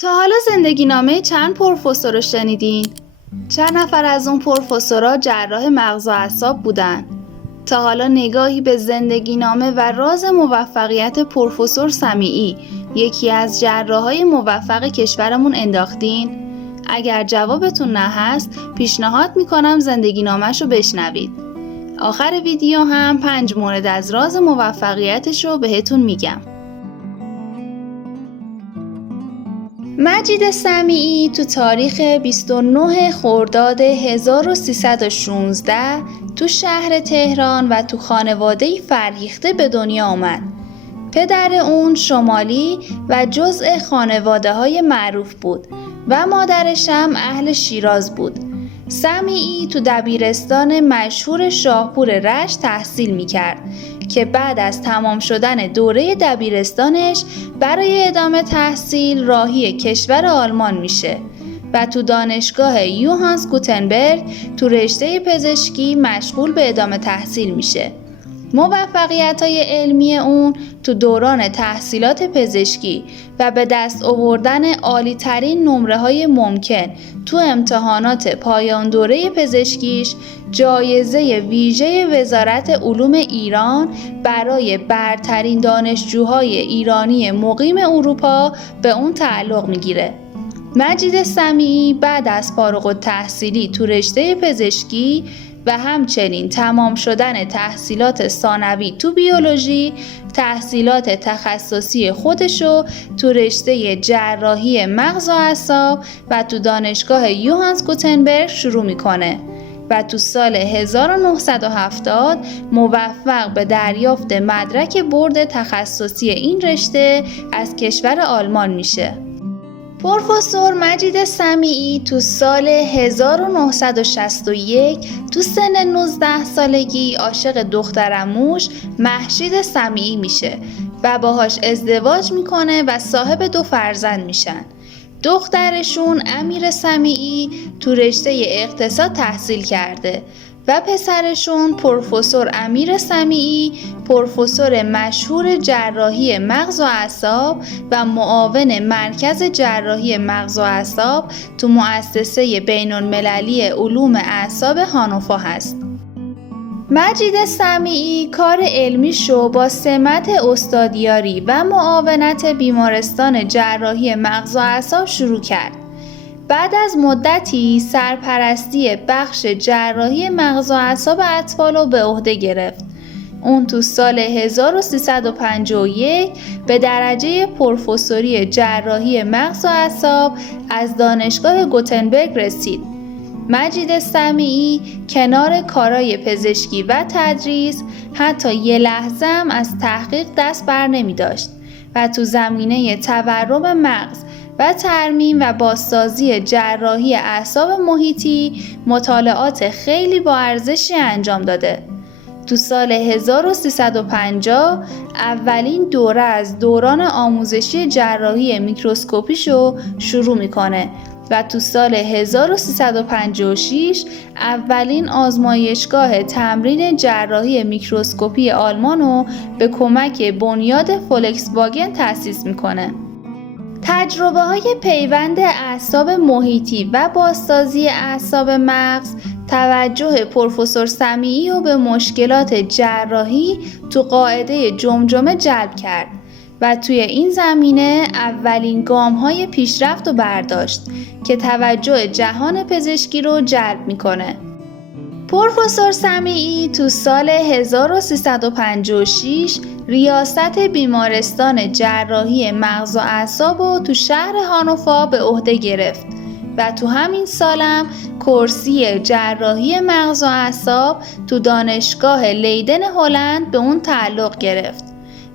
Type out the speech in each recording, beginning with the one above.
تا حالا زندگی نامه چند پروفسور رو شنیدین؟ چند نفر از اون پروفسورها جراح مغز و اعصاب بودن؟ تا حالا نگاهی به زندگی نامه و راز موفقیت پروفسور سمیعی، یکی از جراحای موفق کشورمون انداختین؟ اگر جوابتون نه هست، پیشنهاد میکنم زندگی نامش رو بشنوید. آخر ویدیو هم 5 مورد از راز موفقیتش رو بهتون میگم. مجید سمیعی تو تاریخ 29 خرداد 1316 تو شهر تهران و تو خانواده‌ای فرهیخته به دنیا آمد. پدر اون شمالی و جزء خانواده‌های معروف بود و مادرش هم اهل شیراز بود. سمیعی تو دبیرستان مشهور شاهپور رشت تحصیل می‌کرد که بعد از تمام شدن دوره دبیرستانش برای ادامه تحصیل راهی کشور آلمان میشه و تو دانشگاه یوهانس گوتنبرگ تو رشته پزشکی مشغول به ادامه تحصیل میشه. موفقیت‌های علمی اون تو دوران تحصیلات پزشکی و به دست آوردن عالی‌ترین نمره‌های ممکن تو امتحانات پایان دوره پزشکیش جایزه ویژه وزارت علوم ایران برای برترین دانشجوهای ایرانی مقیم اروپا به اون تعلق میگیره. مجید سمیعی بعد از فارغ التحصیلی تو رشته پزشکی و همچنین تمام شدن تحصیلات ثانوی تو بیولوژی، تحصیلات تخصصی خودشو تو رشته جراحی مغز و اعصاب و تو دانشگاه یوهانس گوتنبرگ شروع میکنه و تو سال 1970 موفق به دریافت مدرک برد تخصصی این رشته از کشور آلمان میشه. پروفسور مجید سمیعی تو سال 1961 تو سن 19 سالگی عاشق دخترعموش مهشید سمیعی میشه و باهاش ازدواج میکنه و صاحب 2 فرزند میشن. دخترشون امیر سمیعی تو رشته اقتصاد تحصیل کرده و پسرشون پروفسور امیر سمیعی پروفسور مشهور جراحی مغز و اعصاب و معاون مرکز جراحی مغز و اعصاب تو مؤسسه بین‌المللی علوم اعصاب هانوفا هست. مجید سمیعی کار علمیشو با سمت استادیاری و معاونت بیمارستان جراحی مغز و اعصاب شروع کرد. بعد از مدتی سرپرستی بخش جراحی مغز و اعصاب اطفال رو به عهده گرفت. اون تو سال 1351 به درجه پروفسوری جراحی مغز و اعصاب از دانشگاه گوتنبرگ رسید. مجید سمیعی کنار کارای پزشکی و تدریس حتی یه لحظه هم از تحقیق دست بر نمی داشت و تو زمینه تورم مغز و ترمیم و بازسازی جراحی اعصاب محیطی مطالعات خیلی با ارزشی انجام داده. تو سال 1350 اولین دوره از دوران آموزشی جراحی میکروسکوپیشو شروع میکنه و تو سال 1356 اولین آزمایشگاه تمرین جراحی میکروسکوپی آلمانو به کمک بنیاد فولکس واگن تأسیس میکنه. تجربه های پیوند اعصاب محیطی و بازسازی اعصاب مغز توجه پروفسور سمیعی رو به مشکلات جراحی تو قاعده جمجمه جلب کرد و توی این زمینه اولین گام های پیشرفت رو برداشت که توجه جهان پزشکی رو جلب میکنه. پروفسور سمیعی تو سال 1356 ریاست بیمارستان جراحی مغز و اعصاب رو تو شهر هانوفا به عهده گرفت و تو همین سالم کرسی جراحی مغز و اعصاب تو دانشگاه لیدن هلند به اون تعلق گرفت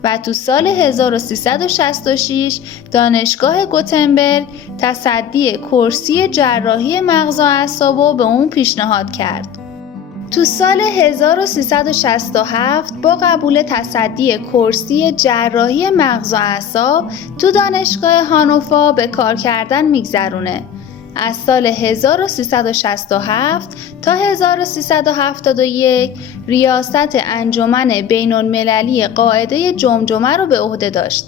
و تو سال 1366 دانشگاه گوتنبرگ تصدی کرسی جراحی مغز و اعصاب رو به اون پیشنهاد کرد. تو سال 1367 با قبول تصدی کرسی جراحی مغز و اعصاب تو دانشگاه هانوفا به کار کردن میگذرونه. از سال 1367 تا 1371 ریاست انجمن بین‌المللی قاعده جمجمه رو به عهده داشت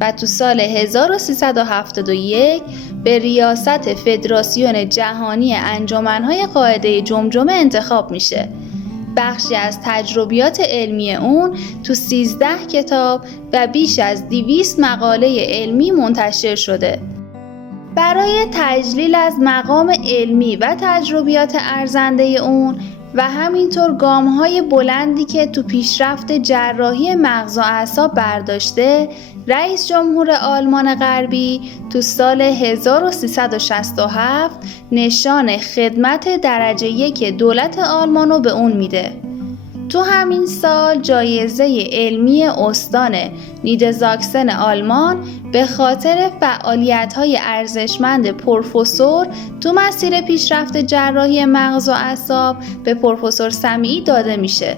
و تو سال 1371 به ریاست فدراسیون جهانی انجمن‌های قاعده جمجمه انتخاب میشه. بخشی از تجربیات علمی اون تو 13 کتاب و بیش از 200 مقاله علمی منتشر شده. برای تجلیل از مقام علمی و تجربیات ارزنده اون و همینطور گام‌های بلندی که تو پیشرفت جراحی مغز و اعصاب برداشته، رئیس جمهور آلمان غربی تو سال 1367 نشان خدمت درجه 1 دولت آلمان رو به اون میده. تو همین سال جایزه علمی استان نیدرساکسن آلمان به خاطر فعالیت‌های ارزشمند پروفسور تو مسیر پیشرفت جراحی مغز و اعصاب به پروفسور سمیعی داده میشه.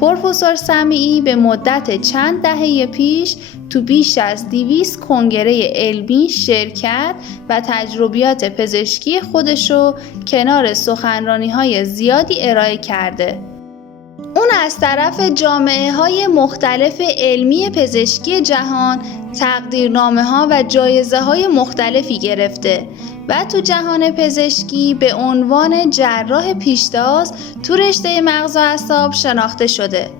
پروفسور سمیعی به مدت چند دهه پیش تو بیش از 200 کنگره علمی شرکت و تجربیات پزشکی خودشو کنار سخنرانی‌های زیادی ارائه کرده. اون از طرف جامعه‌های مختلف علمی پزشکی جهان تقدیرنامه‌ها و جایزه‌های مختلفی گرفته و تو جهان پزشکی به عنوان جراح پیشتاز تو رشته مغز و اعصاب شناخته شده.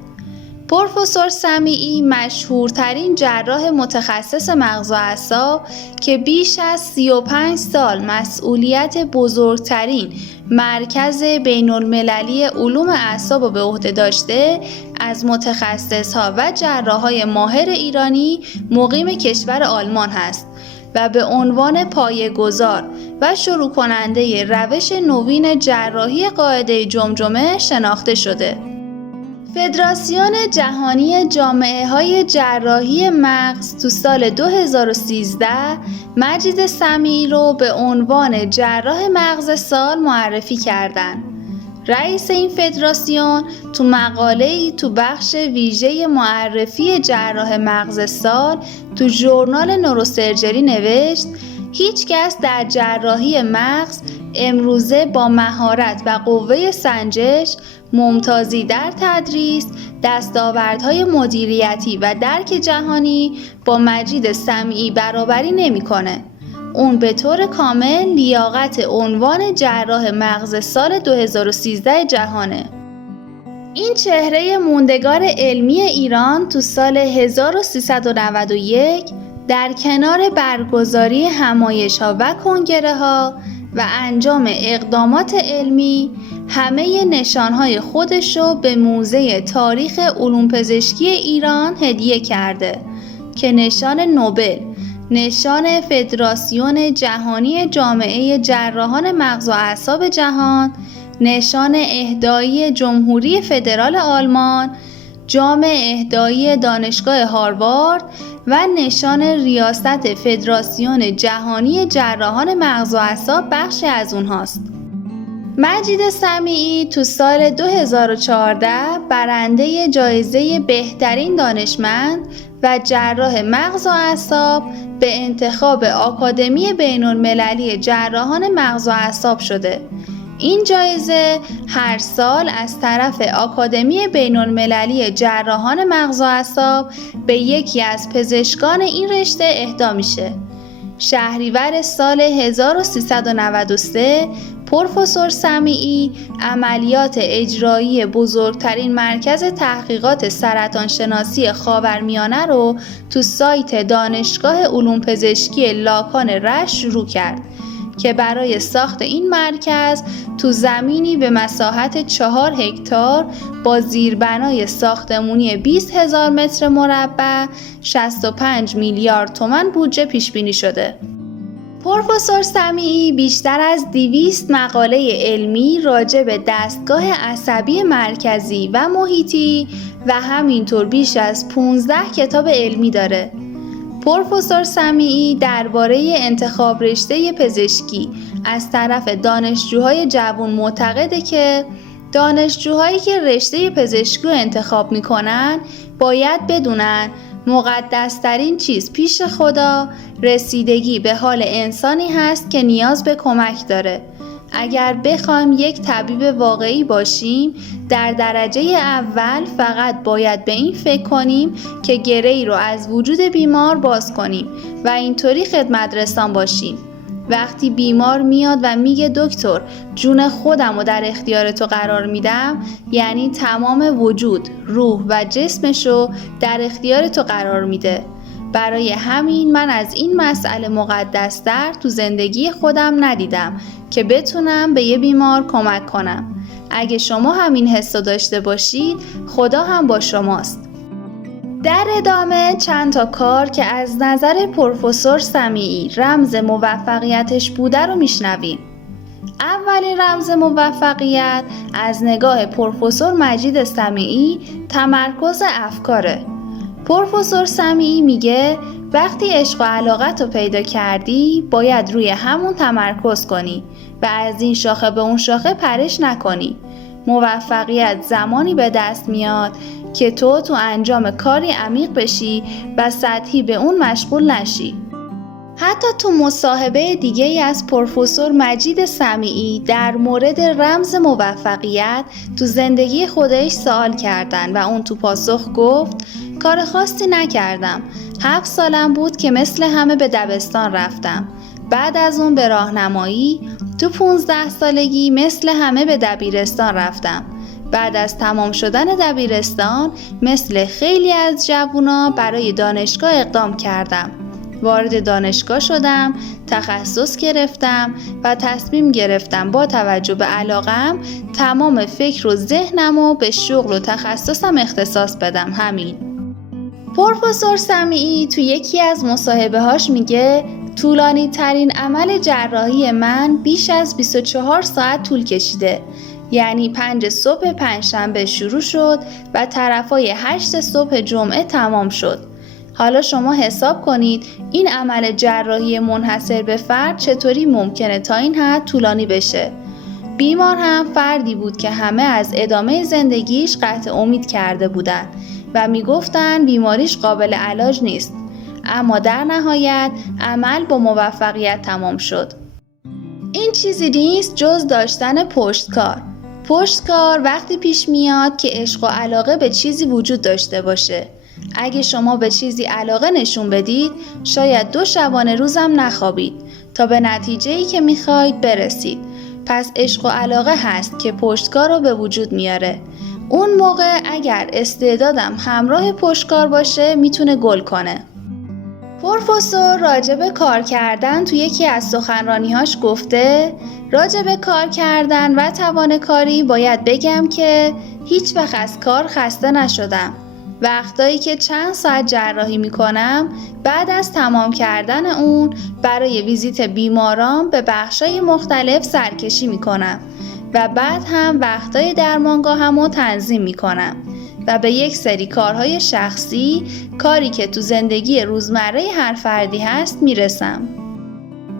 پروفسور سمیعی مشهورترین جراح متخصص مغز و اعصاب که بیش از 35 سال مسئولیت بزرگترین مرکز بین‌المللی علوم اعصاب به عهده داشته، از متخصصها و جراحای ماهر ایرانی مقیم کشور آلمان هست و به عنوان پایه‌گذار و شروع کننده روش نوین جراحی قاعده جمجمه شناخته شده. فدراسیون جهانی جامعه‌های جراحی مغز تو سال 2013 مجید سمیعی رو به عنوان جراح مغز سال معرفی کردند. رئیس این فدراسیون تو مقاله‌ای تو بخش ویژه معرفی جراح مغز سال تو ژورنال نوروسرجری نوشت: هیچ کس در جراحی مغز امروزه با مهارت و قوه سنجش، ممتازی در تدریس، دستاوردهای مدیریتی و درک جهانی با مجید سمیعی برابری نمی‌کنه. اون به طور کامل لیاقت عنوان جراح مغز سال 2013 جهانه. این چهره موندگار علمی ایران تو سال 1391 در کنار برگزاری همایش‌ها و کنگره‌ها و انجام اقدامات علمی همه نشانهای خودشو به موزه تاریخ علوم پزشکی ایران هدیه کرده که نشان نوبل، نشان فدراسیون جهانی جامعه جراحان مغز و اعصاب جهان، نشان اهدایی جمهوری فدرال آلمان، جام اهدایی دانشگاه هاروارد و نشان ریاست فدراسیون جهانی جراحان مغز و اعصاب بخشی از اونهاست. مجید سمیعی تو سال 2014 برنده جایزه بهترین دانشمند و جراح مغز و اعصاب به انتخاب آکادمی بین‌المللی جراحان مغز و اعصاب شده. این جایزه هر سال از طرف آکادمی بین‌المللی جراحان مغز و اعصاب به یکی از پزشکان این رشته اهدا میشه. شهریور سال 1393 پروفسور سمیعی عملیات اجرایی بزرگترین مرکز تحقیقات سرطان شناسی خاورمیانه رو تو سایت دانشگاه علوم پزشکی لاکان رشت شروع کرد که برای ساخت این مرکز تو زمینی به مساحت 4 هکتار با زیربنای ساختمونی 20,000 متر مربع 65 میلیارد تومان بودجه پیش بینی شده. پروفسور سمیعی بیشتر از 200 مقاله علمی راجع به دستگاه عصبی مرکزی و محیطی و همینطور بیش از 15 کتاب علمی داره. پروفسور سمیعی درباره انتخاب رشته پزشکی از طرف دانشجوهای جوان معتقده که دانشجوهایی که رشته پزشکی رو انتخاب میکنن باید بدونن مقدس‌ترین چیز پیش خدا رسیدگی به حال انسانی هست که نیاز به کمک داره اگر بخوایم یک طبیب واقعی باشیم، در درجه اول فقط باید به این فکر کنیم که گره‌ای رو از وجود بیمار باز کنیم و اینطوری خدمترسان باشیم. وقتی بیمار میاد و میگه دکتر جون خودم رو در اختیار تو قرار میدم، یعنی تمام وجود، روح و جسمشو در اختیار تو قرار میده. برای همین من از این مسئله مقدس‌تر تو زندگی خودم ندیدم که بتونم به یه بیمار کمک کنم. اگه شما همین حسو داشته باشید، خدا هم با شماست. در ادامه چند تا کار که از نظر پروفسور سمیعی رمز موفقیتش بوده رو میشنویم. اولین رمز موفقیت از نگاه پروفسور مجید سمیعی تمرکز افکاره. پروفسور سمیعی میگه وقتی عشق و علاقت رو پیدا کردی باید روی همون تمرکز کنی و از این شاخه به اون شاخه پرش نکنی. موفقیت زمانی به دست میاد که تو انجام کاری عمیق بشی و سطحی به اون مشغول نشی. حتی تو مصاحبه دیگه ای از پروفسور مجید سمیعی در مورد رمز موفقیت تو زندگی خودش سوال کردن و اون تو پاسخ گفت کار خاصی نکردم. 7 سالم بود که مثل همه به دبستان رفتم. بعد از اون به راهنمایی. تو 15 سالگی مثل همه به دبیرستان رفتم. بعد از تمام شدن دبیرستان مثل خیلی از جوونا برای دانشگاه اقدام کردم. وارد دانشگاه شدم، تخصص گرفتم و تصمیم گرفتم با توجه به علاقم تمام فکر و ذهنمو به شغل و تخصصم اختصاص بدم. همین. پروفسور سمیعی تو یکی از مصاحبه‌هاش میگه طولانی ترین عمل جراحی من بیش از 24 ساعت طول کشیده. یعنی 5 صبح پنجشنبه شروع شد و طرفای 8 صبح جمعه تمام شد. حالا شما حساب کنید این عمل جراحی منحصر به فرد چطوری ممکنه تا این حد طولانی بشه. بیمار هم فردی بود که همه از ادامه زندگیش قطع امید کرده بودن و میگفتن بیماریش قابل علاج نیست. اما در نهایت عمل با موفقیت تمام شد. این چیزی نیست جز داشتن پشتکار. پشتکار وقتی پیش میاد که عشق و علاقه به چیزی وجود داشته باشه. اگه شما به چیزی علاقه نشون بدید، شاید 2 شبانه روزم نخوابید تا به نتیجه‌ای که میخواید برسید. پس عشق و علاقه هست که پشتکار رو به وجود میاره. اون موقع اگر استعدادم همراه پشتکار باشه میتونه گل کنه. پروفسور راجب کار کردن تو یکی از سخنرانی‌هاش گفته راجب کار کردن و توانکاری باید بگم که هیچ وقت از کار خسته نشدم. وقتایی که چند ساعت جراحی میکنم بعد از تمام کردن اون برای ویزیت بیماران به بخشای مختلف سرکشی میکنم و بعد هم وقتای درمانگاهمو تنظیم میکنم و به یک سری کارهای شخصی، کاری که تو زندگی روزمره هر فردی هست میرسم.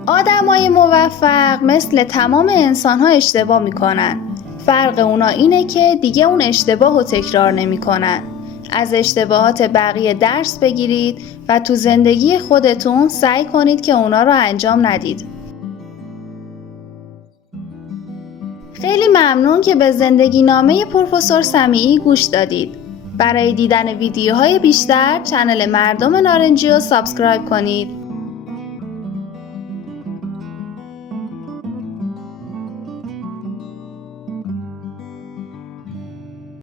آدمای موفق مثل تمام انسان‌ها اشتباه میکنن. فرق اونا اینه که دیگه اون اشتباه رو تکرار نمیکنن. از اشتباهات بقیه درس بگیرید و تو زندگی خودتون سعی کنید که اونا رو انجام ندید. خیلی ممنون که به زندگی نامه پروفسور سمیعی گوش دادید. برای دیدن ویدیوهای بیشتر کانال مردم نارنجی رو سابسکرایب کنید.